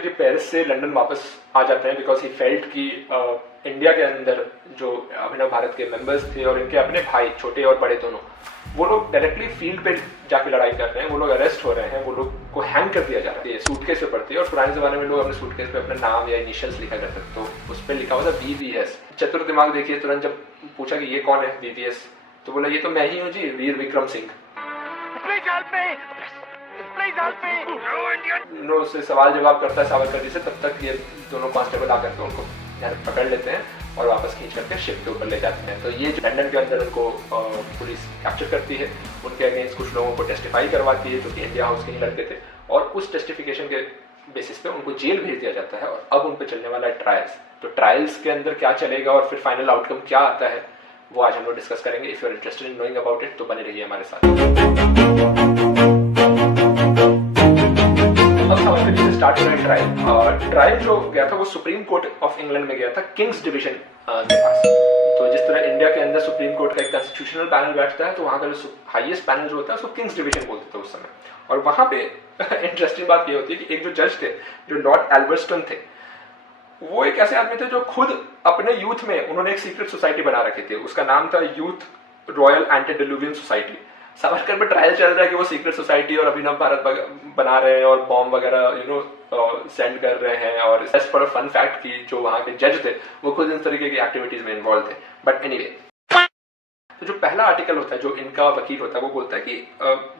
थे कि पेरिस से लंदन वापस आ जाते हैं बिकॉज ही फेल्ट कि इंडिया के अंदर जो अभिनव भारत के मेंबर्स थे और इनके अपने भाई छोटे और बड़े दोनों, वो लोग डायरेक्टली फील्ड पे जाके लड़ाई कर रहे हैं, वो लोग अरेस्ट हो रहे हैं, वो लोग को हैंग कर दिया जा रहा है। सूटकेस पे पड़ती है और पुराने जमाने में लोग अपने सूटकेस पे अपना नाम या इनिशियल्स लिखा करते थे, तो उस पर लिखा हुआ था VVS। चतुर दिमाग देखिए, तुरंत जब पूछा कि ये कौन है VVS, तो बोला ये तो मैं ही हूँ जी, वीर विक्रम सिंह। उससे सवाल जवाब करता है सावरकर जी से, तब तक ये दोनों कांस्टेबल आकर के उनको पकड़ लेते हैं और वापस खींच करके शिप के ऊपर ले जाते हैं। तो ये जो लंदन के अंदर उनको पुलिस कैप्चर करती है, उनके अगेंस्ट कुछ लोगों को टेस्टिफाई करवाती है जो कि इंडिया हाउस के ही लड़के थे, और उस टेस्टिफिकेशन के बेसिस पे उनको जेल भेज दिया जाता है। और अब उन पे चलने वाला है ट्रायल्स। तो ट्रायल्स के अंदर क्या चलेगा और फिर फाइनल आउटकम क्या आता है, वो आज हम लोग डिस्कस करेंगे। If you are interested in knowing about it तो बने रहिए हमारे साथ। स्टार्ट हो रहा है ट्रायल जो गया था वो सुप्रीम कोर्ट ऑफ इंग्लैंड में गया था, किंग्स डिवीजन के पास। तो जिस तरह इंडिया के अंदर सुप्रीम कोर्ट का एक कॉन्स्टिट्यूशनल पैनल बैठता है, तो वहां का जो हाईएस्ट पैनल जो होता है उसको किंग्स डिवीजन बोलते थे उस समय। और वहां पे इंटरेस्टिंग बात ये होती है कि एक जो जज थे, जो लॉर्ड एल्वर्स्टन थे, वो एक ऐसे आदमी थे जो खुद अपने यूथ में उन्होंने एक सीक्रेट सोसाइटी बना रखी थी। उसका नाम था यूथ रॉयल एंटीडिलुवियन सोसाइटी। सावरकर में ट्रायल चल रहा है कि वो सीक्रेट सोसाइटी और अभिनव भारत बना रहे हैं और बॉम्ब वगैरह सेंड कर रहे हैं। और just for a fun fact कि जो वहां के जज थे वो खुद इस तरीके की एक्टिविटीज में इन्वॉल्व थे। बट एनीवे, तो जो पहला आर्टिकल होता है, जो इनका वकील होता है, वो बोलता है कि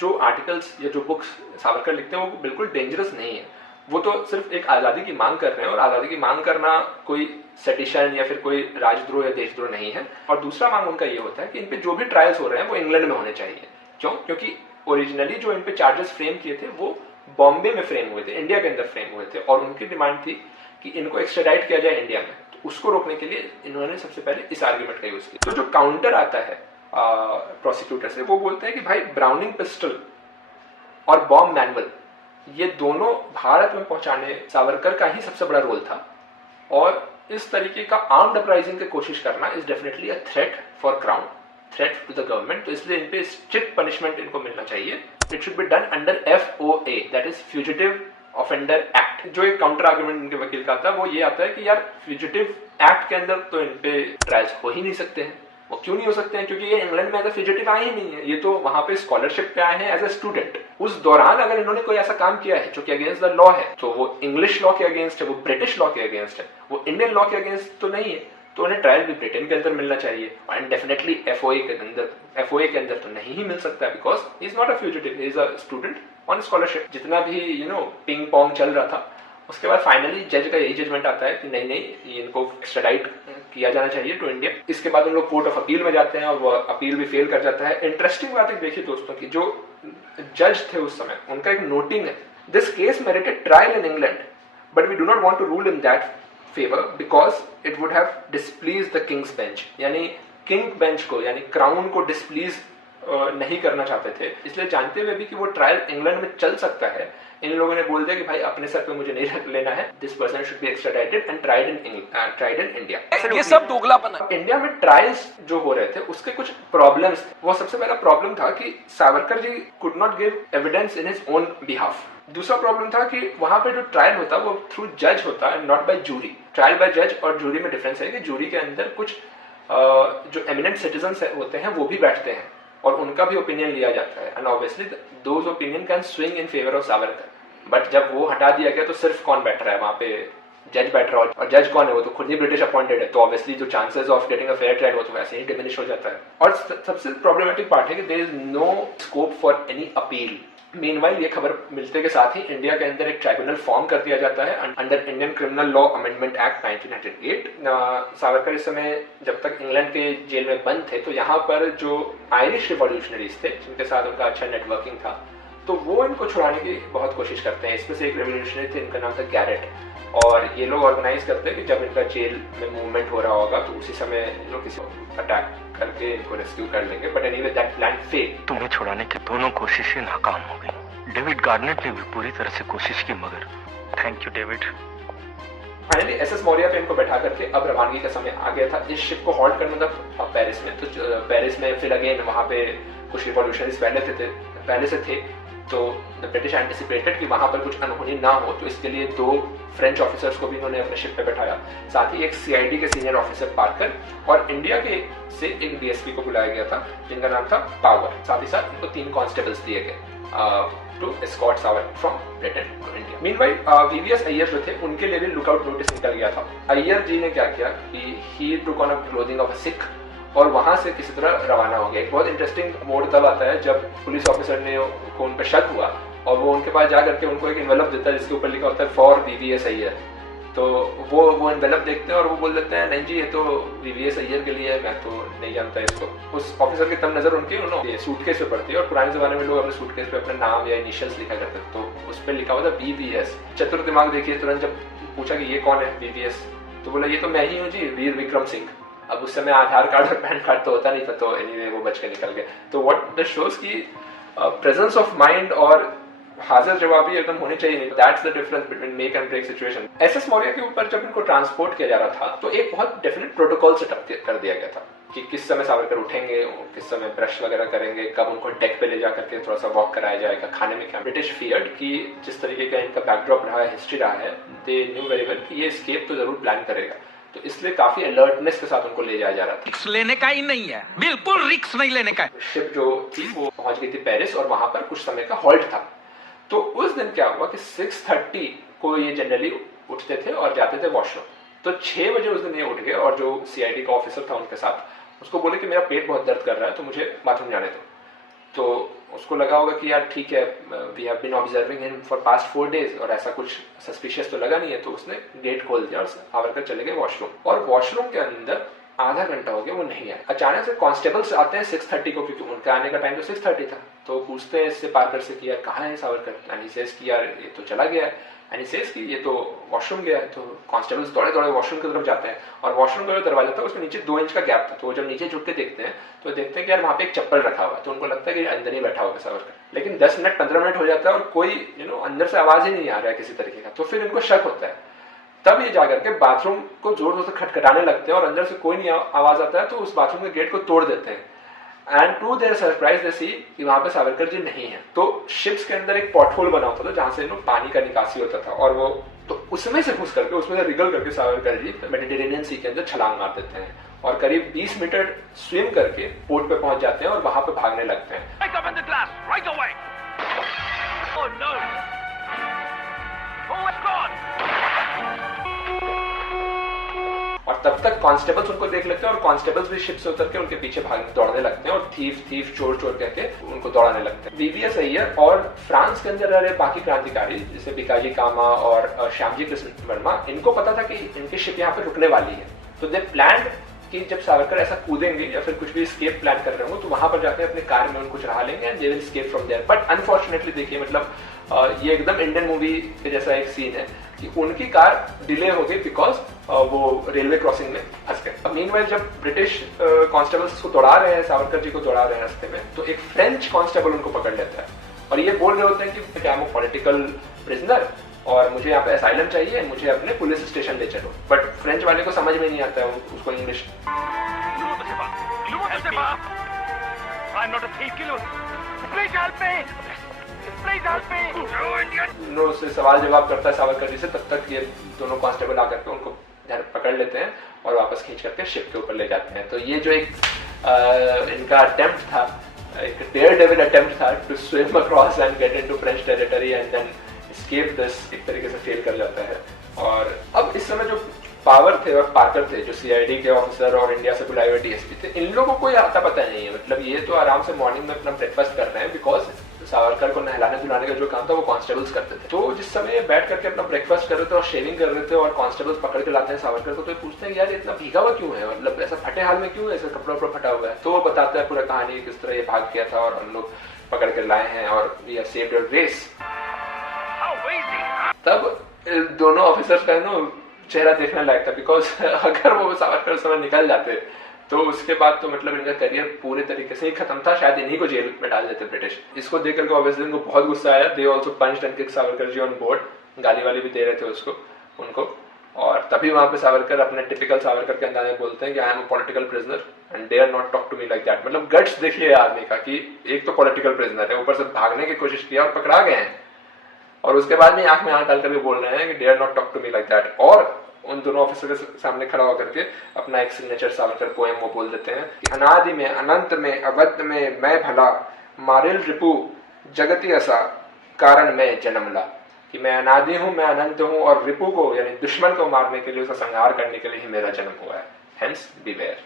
जो आर्टिकल्स या जो बुक्स सावरकर लिखते हैं वो बिल्कुल डेंजरस नहीं है। वो तो सिर्फ एक आज़ादी की मांग कर रहे हैं, और आज़ादी की मांग करना कोई सेडिशन या फिर कोई राजद्रोह या देशद्रोह नहीं है। और दूसरा मांग उनका ये होता है कि इन पे जो भी ट्रायल्स हो रहे हैं वो इंग्लैंड में होने चाहिए। क्यों? क्योंकि ओरिजिनली जो इन पे चार्जेस फ्रेम किए थे वो बॉम्बे में फ्रेम हुए थे, इंडिया के अंदर फ्रेम हुए थे, और उनकी डिमांड थी कि इनको एक्स्ट्राडाइट किया जाए इंडिया में। तो उसको रोकने के लिए इन्होंने सबसे पहले इस आर्ग्यूमेंट का यूज किया। तो जो काउंटर आता है प्रोसिक्यूटर से, वो बोलते हैं कि भाई ब्राउनिंग पिस्टल और बॉम्ब मैनुअल ये दोनों भारत में पहुंचाने सावरकर का ही सबसे बड़ा रोल था, और इस तरीके का आर्म्ड अपराइजिंग की कोशिश करना is definitely a threat for crown, threat to the government. तो इसलिए इन पे स्ट्रिक्ट पनिशमेंट इनको मिलना चाहिए। It should be done under FOA, that is fugitive offender act. जो एक काउंटर आर्गुमेंट इनके वकील का आता है वो ये आता है कि यार फ्यूजिटिव एक्ट के अंदर तो इन पे ट्रायल्स हो ही नहीं सकते हैं। वो क्यों नहीं हो सकते हैं? क्योंकि ये इंग्लैंड में एज अ फ्यूजिटिव आए ही नहीं है, ये तो वहां पे स्कॉलरशिप पे आए हैं एज अ स्टूडेंट। उस दौरान अगर इन्होंने कोई ऐसा काम किया है जो कि अगेंस्ट द लॉ है, तो वो इंग्लिश लॉ के अगेंस्ट है, वो ब्रिटिश लॉ के अगेंस्ट है, वो इंडियन लॉ के अगेंस्ट तो नहीं है। तो उन्हें ट्रायल भी ब्रिटेन के अंदर मिलना चाहिए, एंड डेफिनेटली FOA के अंदर तो नहीं ही मिल सकता, because he is not a fugitive, he is a student on scholarship. जितना भी पिंग पोंग चल रहा था, उसके बाद फाइनली जज का यही जजमेंट आता है कि नहीं इनको एक्स्ट्राडाइट किया जाना चाहिए टू इंडिया। इसके बाद उन लोग कोर्ट ऑफ अपील में जाते हैं और वो अपील भी फेल कर जाता है। इंटरेस्टिंग बात एक देखिए दोस्तों की, जो जज थे उस समय, उनका एक नोटिंग है, this case merited trial in England but we do not want to rule in that favour because it would have displease the King's bench. यानी किंग बेंच को, यानी क्राउन को डिस्प्लीज नहीं करना चाहते थे, इसलिए जानते हुए भी कि वो ट्रायल इंग्लैंड में चल सकता है, इन लोगों ने बोल दिया कि भाई अपने सर पे मुझे नहीं रख लेना है, this person should be extradited and tried in India. ये सब दोगलापन है। इंडिया में ट्रायल्स जो हो रहे थे उसके कुछ प्रॉब्लम्स थे। वो सबसे पहला प्रॉब्लम था कि Savarkar ji could not give evidence in his own behalf. दूसरा प्रॉब्लम था कि वहां पे जो ट्रायल होता वो थ्रू जज होता है, not by jury. Trial by जज और जूरी में डिफरेंस है कि जूरी के अंदर कुछ जो एमिनेंट सिटीजन्स होते हैं वो भी बैठते हैं और उनका भी ओपिनियन लिया जाता है, and obviously those opinion can swing in favour of Savarkar. But जब वो हटा दिया गया तो सिर्फ कौन बैठ रहा है वहां पे? जज बैठ रहा है, और जज कौन है? वो तो खुद ही ब्रिटिश अपॉइंटेड है, तो ऑब्वियसली जो chances of getting a fair trial वो तो वैसे ही डिमिनिश हो जाता है। और सबसे प्रॉब्लमेटिक पार्ट है कि there is no scope for any appeal. Meanwhile ये खबर मिलते के साथ ही इंडिया के अंदर एक ट्राइब्यूनल फॉर्म कर दिया जाता है under Indian criminal law amendment act 1908। Savarkar इस समय जब तक इंग्लैंड के जेल में बंद थे, तो यहाँ पर जो आयरिश रिवॉल्यूशनरीज थे जिनके साथ उनका अच्छा नेटवर्किंग था, तो वो इनको छुड़ाने की बहुत कोशिश करते हैं। इसमें से एक रेवोल्यूशनरी थे, इनका नाम था गैरेट, और ये लोग ऑर्गेनाइज करते हैं कि जब इनका जेल में मूवमेंट हो रहा होगा तो उसी समय लोग किसी अटैक करके इनको रेस्क्यू कर लेंगे। But anyway that plan fail. तुम्हें छुड़ाने की दोनों कोशिशें नाकाम हो गई। डेविड गार्नेट ने भी पूरी तरह से कोशिश की, मगर thank you David. Finally SS Maurya पे इनको बैठा करके अब रवानगी का समय आ गया था। इस शिप को हॉल्ट करना था पेरिस में, तो पेरिस में फिर अगेन वहां पे कुछ रिवॉल्यूशनरीज पहले से थे, तो द ब्रिटिश एंटिसिपेटेड कि वहां पर कुछ अनहोनी ना हो, तो इसके लिए 2 फ्रेंच ऑफिसर्स को भी उन्होंने अपने शिप पे बैठाया, साथ ही एक सीआईडी के सीनियर ऑफिसर पार्कर और इंडिया के से एक डीएसपी को बुलाया गया था जिनका नाम था पावर। साथ ही साथ उनको 3 कॉन्स्टेबल्स दिए गए to escort Savarkar from Britain to India. Meanwhile VVS Iyer जो थे उनके लिए भी लुकआउट नोटिस निकल गया था। अय्यर जी ने क्या किया कि he took on a clothing of a Sikh और वहां से किसी तरह रवाना हो गया। एक बहुत इंटरेस्टिंग मोड तब आता है जब पुलिस ऑफिसर ने को उन पर शक हुआ और वो उनके पास जा करके उनको एक एनवेलप देता है जिसके ऊपर लिखा होता है फॉर वीवीएस अय्यर। तो वो एनवेलप देखते हैं और वो बोल देते हैं नहीं जी ये तो वीवीएस अय्यर के लिए है, मैं तो नहीं जानता इसको। उस ऑफिसर की तब नजर उनकी उन्होंने सूटकेस पे पड़ती है और पुराने जमाने में लोग अपने सूटकेस पे अपने नाम या इनिशियल्स लिखा करते थे, तो उस पर लिखा हुआ था वीवीएस। चतुर दिमाग देखिए, तुरंत जब पूछा कि ये कौन है वीवीएस, तो बोला ये तो मैं ही हूँ जी, वीर विक्रम सिंह। अब उस समय आधार कार्ड और पैन कार्ड तो होता नहीं था, तो एनीवे वो बच के निकल गए। तो व्हाट दैट शोज की प्रेजेंस ऑफ माइंड और हाजिर जवाबी एकदम होनी चाहिए। नहीं, that's the difference between make and break situation. SS Maurya के ऊपर जब इनको ट्रांसपोर्ट किया जा रहा था तो एक बहुत डेफिनेट प्रोटोकॉल सेटअप कर दिया गया था कि किस समय सावरकर उठेंगे, किस समय ब्रश वगैरह करेंगे, कब उनको डेक पे ले जा करके थोड़ा सा वॉक कराया जाएगा, खाने में क्या। ब्रिटिश फियर्ड कि जिस तरीके का इनका बैकड्रॉप रहा है, हिस्ट्री रहा है, दे न्यू वेरी वेल कि ये एस्केप तो जरूर प्लान करेगा, तो इसलिए काफी अलर्टनेस के साथ उनको ले जाया जा रहा था। रिक्स लेने का ही नहीं है, बिल्कुल रिक्स नहीं लेने का। शिप जो थी वो पहुंच गई थी पेरिस और वहां पर कुछ समय का हॉल्ट था। तो उस दिन क्या हुआ कि 6:30 को ये जनरली उठते थे और जाते थे वॉशरूम। तो 6 बजे उस दिन ये उठ गए और जो सीआईडी का ऑफिसर था उनके साथ उसको बोले कि मेरा पेट बहुत दर्द कर रहा है तो मुझे बाथरूम जाने दो। तो उसको लगा होगा कि यार ठीक है, we have been observing him for past 4 days और ऐसा कुछ सस्पिशियस तो लगा नहीं है, तो उसने गेट खोल दिया और सावरकर चले गए वॉशरूम। और वॉशरूम के अंदर आधा घंटा हो गया वो नहीं आए। अचानक से कांस्टेबल्स आते हैं 6:30 को, क्योंकि उनका आने का टाइम तो 6:30 था। तो पूछते हैं इससे पार्कर से कि यार कहाँ है सावरकर, एंड ही सेज कि यार ये तो चला गया है, एंड ही सेज कि ये तो वॉशरूम गया है। तो कांस्टेबल्स दौड़े दौड़े वॉशरूम की तरफ जाते हैं और वॉशरूम का जो दरवाजा था उसमें नीचे 2 इंच का गैप था। तो जब नीचे झुक के देखते हैं तो देखते हैं कि यार वहाँ पे एक चप्पल रखा हुआ है, तो उनको लगता है कि अंदर ही बैठा होगा सावरकर। लेकिन 10 मिनट 15 मिनट हो जाता है और कोई अंदर से आवाज ही नहीं आ रहा है किसी तरीके का। तो फिर इनको शक होता है, तब ये जाकर के बाथरूम को जोर जोर से खटखटाने लगते हैं और अंदर से कोई नहीं आवाज आता है, तो उस बाथरूम के गेट को तोड़ देते हैं। एंड टू देयर सरप्राइज दे सी कि वहां पे सावरकर जी नहीं है। तो शिप्स के अंदर एक पॉट होल बना होता था जहां से पानी का निकासी होता था, और वो तो उसमें से घुस करके उसमें से रिगल करके सावरकर जी मेडिटेरेनियन सी के अंदर छलांग मार देते हैं और करीब 20 मीटर स्विम करके पोर्ट पे पहुंच जाते हैं और वहां पे भागने लगते हैं। और तब तक कांस्टेबल्स उनको देख लेते हैं और कांस्टेबल्स भी शिप से उतर के उनके पीछे भागने दौड़ने लगते हैं और थीफ चोर कहके उनको दौड़ाने लगते हैं। वीवीएस अय्यर और फ्रांस के अंदर रह रहे बाकी क्रांतिकारी जैसे भिकाजी कामा और श्यामजी कृष्ण वर्मा, इनको पता था कि इनकी शिप यहाँ पे रुकने वाली है। तो दे प्लान कि जब सावरकर ऐसा कूदेंगे या फिर कुछ भी एस्केप प्लान कर रहे हो तो वहां पर जाके अपने कार में कुछ रहा लेंगे and they will escape from there. But unfortunately देखिए, मतलब ये एकदम इंडियन मूवी के जैसा एक सीन है कि उनकी कार डिले हो गई बिकॉज वो रेलवे क्रॉसिंग में फंस गए। अब मीनवाइल जब ब्रिटिश कांस्टेबल्स को दौड़ा रहे हैं, सावरकर जी को दौड़ा रहे हैं रास्ते में, तो एक फ्रेंच कांस्टेबल उनको पकड़ लेता है और ये बोल रहे होते हैं कि I am a political prisoner और मुझे यहाँ पे असाइलम चाहिए, मुझे अपने पुलिस स्टेशन ले चलो। बट फ्रेंच वाले को समझ में नहीं आता है उसको इंग्लिश। उससे सवाल जवाब करता है सावरकर जी से, तब तक ये दोनों कांस्टेबल आकर के उनको पकड़ लेते हैं और वापस खींच करके शिप के ऊपर ले जाते हैं। तो ये जो एक इनका अटेम्प्ट था, एक डेयर डेविल अटेम्प्ट था to swim across and get into French territory and then escape this, एक तरीके से फेल कर जाता है। और अब इस समय जो पावर थे और पार्कर थे, जो सीआईडी के ऑफिसर और इंडिया से बुलाए हुए डीएसपी थे, इन लोगों को कोई आता पता नहीं है। मतलब ये तो आराम से मॉर्निंग में अपना ब्रेकफास्ट कर रहे हैं बिकॉज सावरकर को नहलाने धुलाने का जो काम था वो कांस्टेबल्स करते थे। तो जिस समय बैठ करके अपना ब्रेकफास्ट कर रहे थे और शेविंग कर रहे थे और कांस्टेबल्स पकड़ के लाते हैं सावरकर को, तो पूछते हैं यार इतना भीगा हुआ क्यों है, मतलब ऐसा फटे हाल में क्यों है, ऐसा कपड़ा उपड़ा फटा हुआ है। तो वो बताते हैं पूरा कहानी किस तरह ये भाग गया था और हम लोग पकड़ कर लाए हैं और we have saved your race. तब दोनों ऑफिसर्स का चेहरा देखने लायक था बिकॉज अगर वो सावरकर समय निकल जाते तो उसके बाद तो मतलब इनका करियर पूरे तरीके से ही खत्म था। शायद इन्हीं को जेल में डाल देते ब्रिटिश। इसको देख करके ऑब्वियसली इनको बहुत गुस्सा आया। They also punched and kicked Savarkar ji on board, गाली वाली भी दे रहे थे उनको। और तभी वहां पे सावरकर अपने टिपिकल सावरकर के अंदाज में बोलते हैं कि I am a political prisoner and dare not talk to me like that. मतलब गट्स देखिए आदमी का कि एक तो पॉलिटिकल प्रिजनर है, ऊपर से भागने की कोशिश किया और पकड़ा गए हैं, और उसके बाद भी आंख में आंख डाल करके बोल रहे हैं कि dare not talk to me like that. और उन दोनों ऑफिसर के सामने खड़ा होकर के अपना एक सिग्नेचर सावरकर पोएम वो बोल देते हैं कि अनादि में अनंत में अबद्ध में मैं भला, मारिल रिपु जगति ऐसा कारण मैं जन्मला। कि मैं अनादि हूं, मैं अनंत हूं, और रिपु को यानी दुश्मन को मारने के लिए, उसका संहार करने के लिए ही मेरा जन्म हुआ है। Hence beware.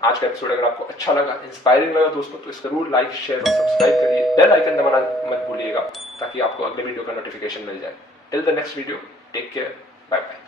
आज का एपिसोड अगर आपको अच्छा लगा, इंस्पायरिंग लगा दोस्तों, तो जरूर लाइक, शेयर और सब्सक्राइब करिए। बेल आइकन दबाना मत भूलिएगा ताकि आपको अगले वीडियो का नोटिफिकेशन मिल जाए। Till the next video, take care, bye bye.